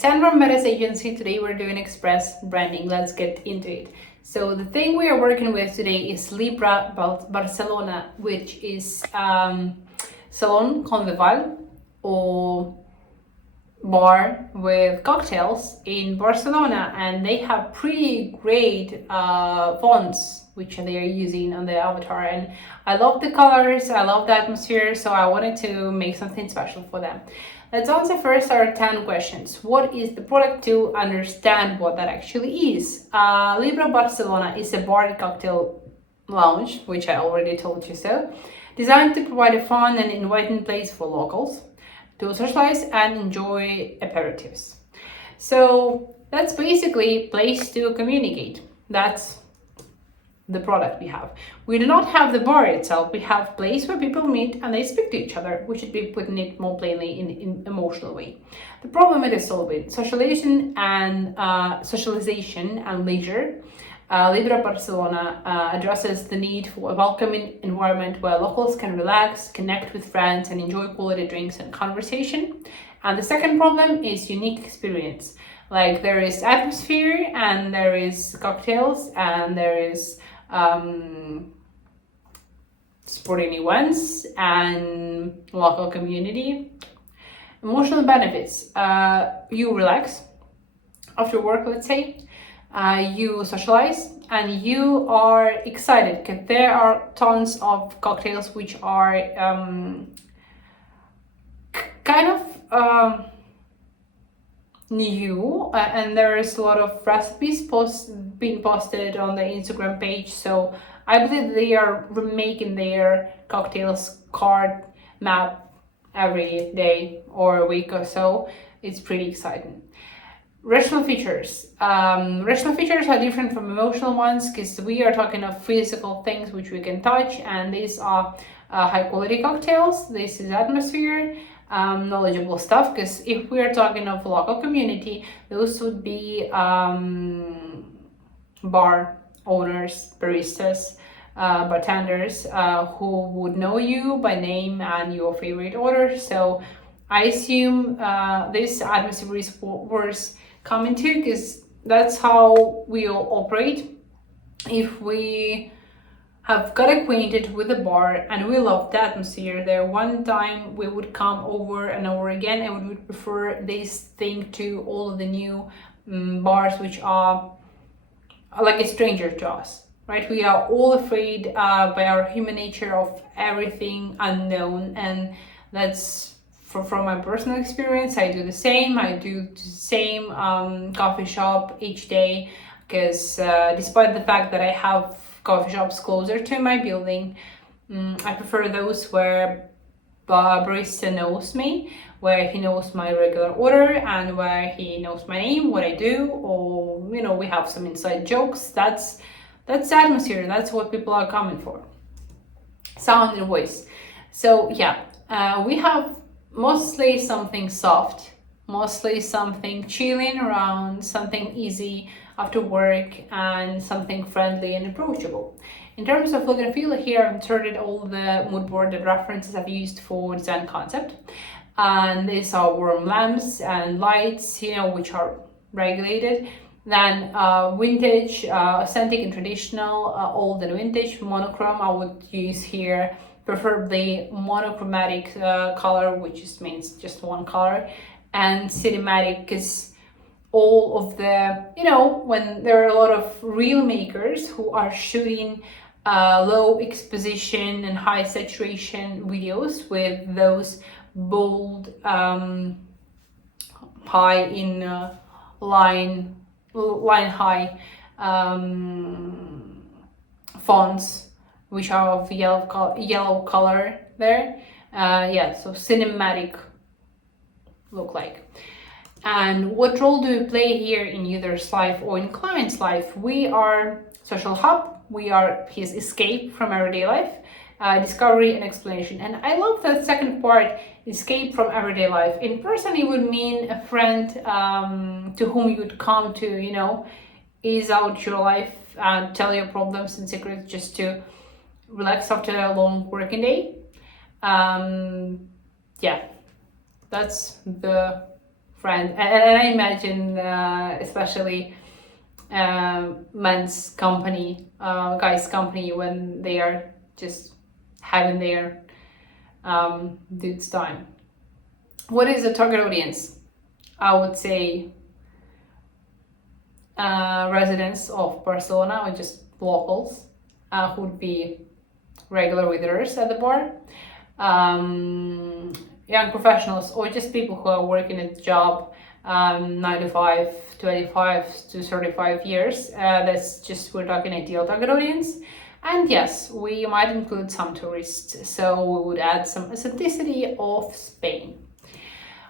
10 from Badass Agency. Today we're doing express branding. Let's get into it. So the thing we are working with today is Libra Barcelona, which is Salon Convival, or bar with cocktails in Barcelona, and they have pretty great fonts which they are using on the avatar, and I love the colors, I love the atmosphere, so I wanted to make something special for them. Let's answer first our 10 questions. What is the product to understand what that actually is? Libra Barcelona is a bar and cocktail lounge, which I already told you so, designed to provide a fun and inviting place for locals to socialize and enjoy aperitifs. So that's basically place to communicate. That's the product we have. We do not have the bar itself. We have place where people meet and they speak to each other. We should be putting it more plainly in emotional way. The problem it is solving: socialization and leisure. Libra Barcelona addresses the need for a welcoming environment where locals can relax, connect with friends, and enjoy quality drinks and conversation. And the second problem is unique experience. Like, there is atmosphere, and there is cocktails, and there is sporting events and local community. Emotional benefits: you relax after work, let's say. You socialize, and you are excited because there are tons of cocktails which are kind of new, and there is a lot of recipes being posted on the Instagram page, so I believe they are remaking their cocktails card map every day or a week or so. It's pretty exciting. Rational features. Rational features are different from emotional ones because we are talking of physical things which we can touch, and these are high quality cocktails. This is atmosphere, knowledgeable stuff, because if we are talking of local community, those would be bar owners, baristas, bartenders who would know you by name and your favorite order. So I assume this atmosphere is worth coming to, because that's how we all operate. If we have got acquainted with the bar and we love the atmosphere there, one time we would come over and over again, and we would prefer this thing to all of the new bars which are like a stranger to us, right? We are all afraid by our human nature of everything unknown, and that's from my personal experience. I do the same. I do the same coffee shop each day, because despite the fact that I have coffee shops closer to my building, I prefer those where barista knows me, where he knows my regular order, and where he knows my name, what I do, or we have some inside jokes. That's the atmosphere. That's what people are coming for. Sound and voice. So yeah, we have mostly something soft, mostly something chilling around, something easy after work, and something friendly and approachable. In terms of look and feel, here I've inserted all the mood board and references I've used for design concept. And these are warm lamps and lights, which are regulated. Then vintage, authentic and traditional, old and vintage, monochrome I would use here, preferably monochromatic color, which just means just one color, and cinematic, because all of the, when there are a lot of reel makers who are shooting low exposition and high saturation videos with those bold, high in line high fonts, which are of yellow color there. So cinematic look like. And what role do we play here in user's life or in client's life? We are social hub. We are his escape from everyday life, discovery and explanation. And I love that second part, escape from everyday life. In person, it would mean a friend to whom you would come to, ease out your life and tell your problems and secrets, just to relax after a long working day. That's the friend, and I imagine especially men's company, guys' company, when they are just having their dudes time. What is the target audience? I would say residents of Barcelona, or just locals, who would be regular visitors at the bar, young professionals, or just people who are working a job 9 to 5, 25 to 35 years. That's just, we're talking ideal target audience. And yes, we might include some tourists, so we would add some authenticity of Spain.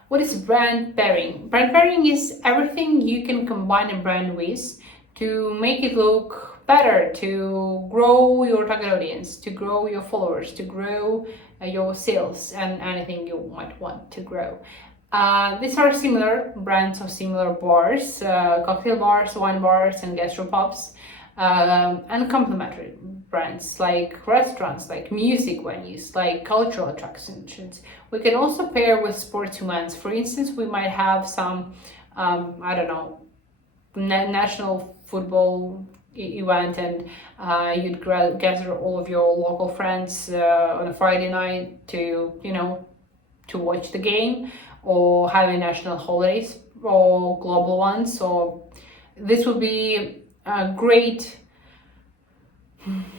What is brand pairing? Brand pairing is everything you can combine a brand with to make it look better, to grow your target audience, to grow your followers, to grow your sales, and anything you might want to grow. These are similar brands of similar bars, cocktail bars, wine bars, and gastropubs, and complementary brands like restaurants, like music venues, like cultural attractions. We can also pair with sports events. For instance, we might have some, I don't know, national football event, and you'd gather all of your local friends on a Friday night to, to watch the game, or have a national holidays or global ones. So this would be a great,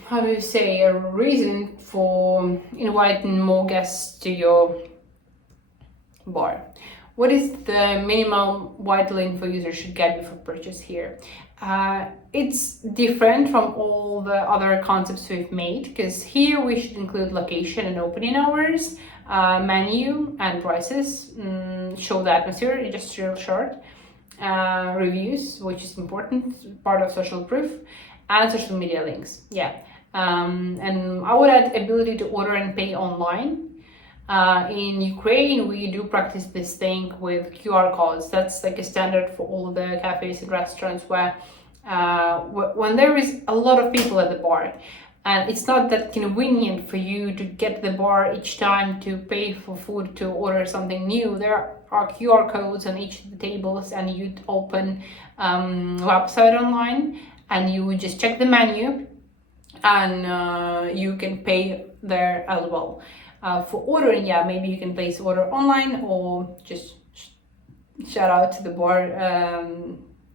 how do you say, a reason for inviting more guests to your bar. What is the minimum vital info user should get before purchase here? It's different from all the other concepts we've made, because here we should include location and opening hours, menu and prices, show the atmosphere, just real short, reviews, which is important, part of social proof, and social media links. And I would add ability to order and pay online. In Ukraine, we do practice this thing with QR codes. That's like a standard for all the cafes and restaurants, where when there is a lot of people at the bar, and it's not that convenient for you to get the bar each time to pay for food, to order something new, there are QR codes on each of the tables, and you'd open website online, and you would just check the menu, and you can pay there as well. For ordering, maybe you can place order online, or just shout out to the bar,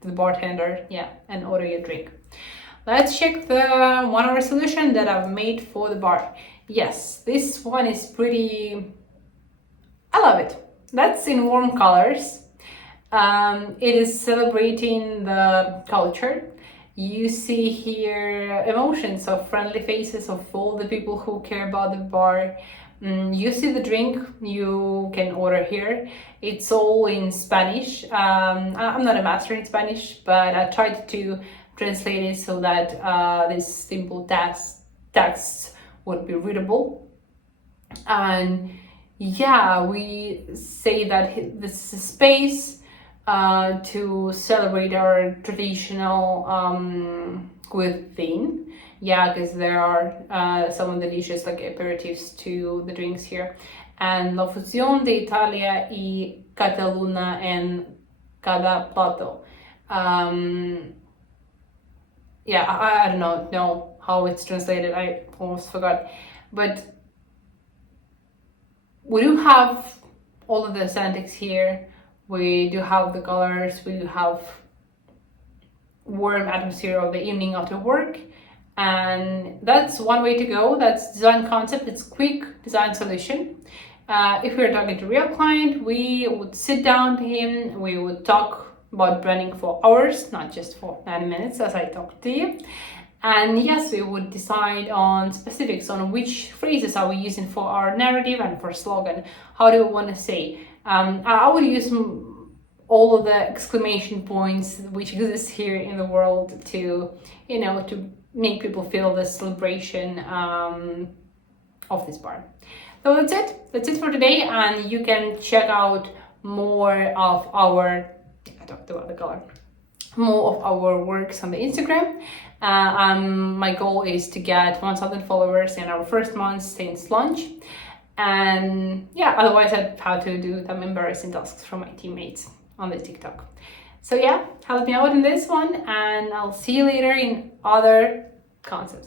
the bartender, and order your drink. Let's check the 1 hour solution that I've made for the bar. Yes, this one is pretty, I love it. That's in warm colors. It is celebrating the culture. You see here emotions of friendly faces of all the people who care about the bar. You see the drink you can order here. It's all in Spanish. I'm not a master in Spanish, but I tried to translate it so that this simple text would be readable. And we say that this is a space to celebrate our traditional cuisine. Because there are some of the dishes like aperitifs to the drinks here. And la fusión de Italia y Cataluña en cada plato. I don't know how it's translated. I almost forgot. But we do have all of the aesthetics here. We do have the colors. We do have warm atmosphere of the evening after work. And that's one way to go. That's design concept. It's quick design solution. If we're talking to a real client, we would sit down to him. We would talk about branding for hours, not just for 9 minutes as I talked to you. And yes, we would decide on specifics on which phrases are we using for our narrative and for slogan. How do we want to say? I would use all of the exclamation points which exist here in the world to, to make people feel the celebration of this bar. So that's it for today, and you can check out more of our, I talked about the color, more of our works on the Instagram. My goal is to get 1,000 followers in our first month since launch. And otherwise I'd have to do some embarrassing tasks for my teammates. on the TikTok. So yeah, help me out in this one, and I'll see you later in other concepts.